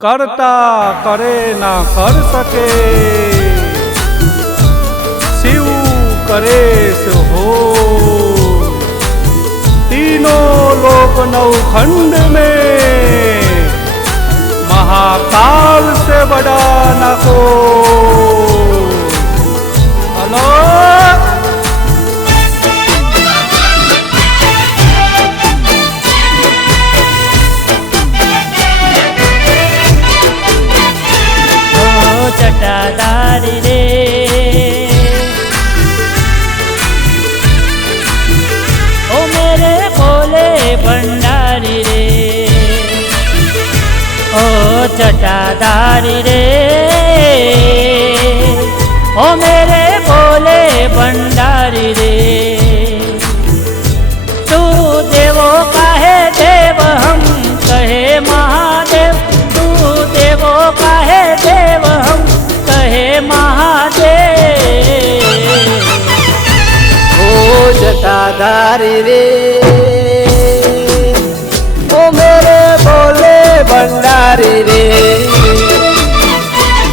करता करे ना कर सके, शिव करे सो हो। तीनों लोक नवखंड में महाकाल से बड़ा न को। हेलो जटाधारी रे, ओ मेरे भोले भंडारी रे, ओ जटाधारी रे, ओ मेरे भोले भंडारी रे। तू देवो का है देव, हम कहे महादेव। तू देवो का है देव, हम कहे महादेव। ओ जटाधारी रे, ओ मेरे भोले भंडारी रे,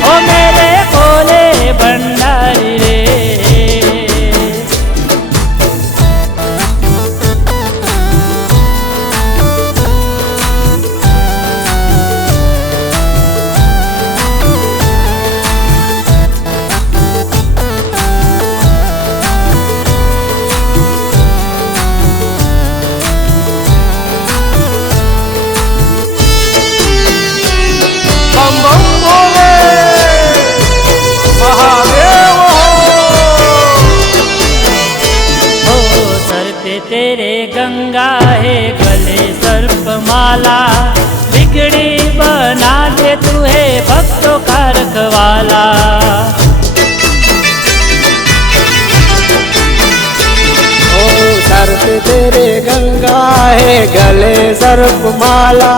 ओ मेरे भोले भंडारी रे। बम बम भोले महादेव हो सर पे तेरे गंगा है, गले सर्प माला। बिगड़ी बना दे तू है भक्तों का रखवाला। ओ सर पे तेरे गंगा है, गले सर्प माला।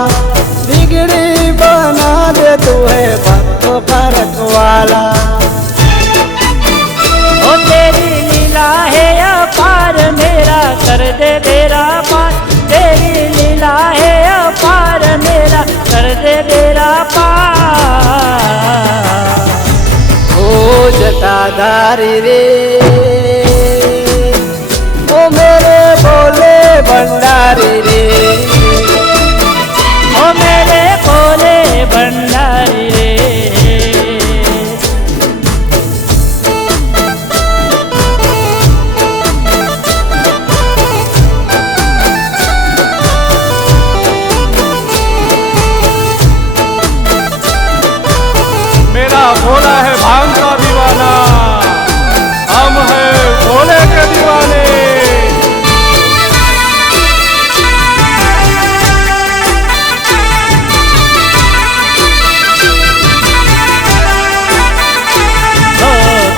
बिगड़ी बना दे तू है भक्तों का रखवाला। ओ तेरी लीला है अपार, मेरा कर दे बेड़ा पार। तेरी लीला है अपार, मेरा कर दे बेड़ा पार। ओ जटाधारी रे, ओ मेरे भोले भंडारी रे, ओ मेरे भोले भंडारी रे। मेरा भोला है भांग का दीवाना, हम है भोले के दीवाने। ओ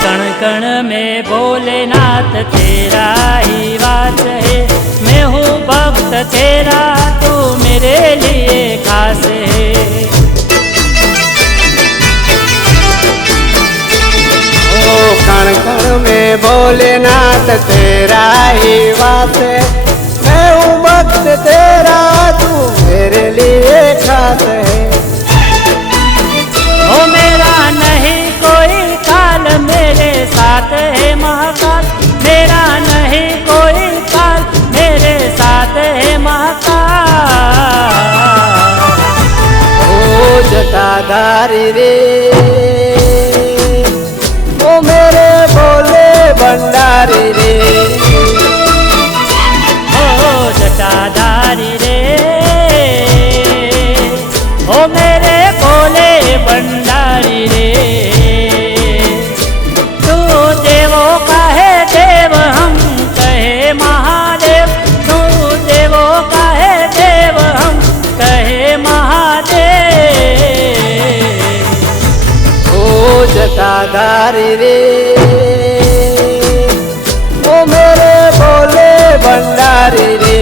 कण कण में भोलेनाथ तेरा ही वास है। मैं हूँ भक्त तेरा, तू मेरे लिए खास है। ओ कण कण में भोलेनाथ तेरा ही वास है। मैं हूँ भक्त तेरा, तू मेरे लिए खास है। ओ मेरा नहीं कोई काल, मेरे साथ है महाकाल। मेरा नहीं कोई काल, मेरे साथ है महाकाल। ओ जटाधारी रे, ओ मेरे भोले भंडारी रे, ओ जटाधारी रे, ओ मेरे भोले भंडारी रे। तू देवो का है देव, हम कहे महादेव। तू देवो का है देव, हम कहे महादेव। ओ जटाधारी रे, ओ मेरे भोले भंडारी रे,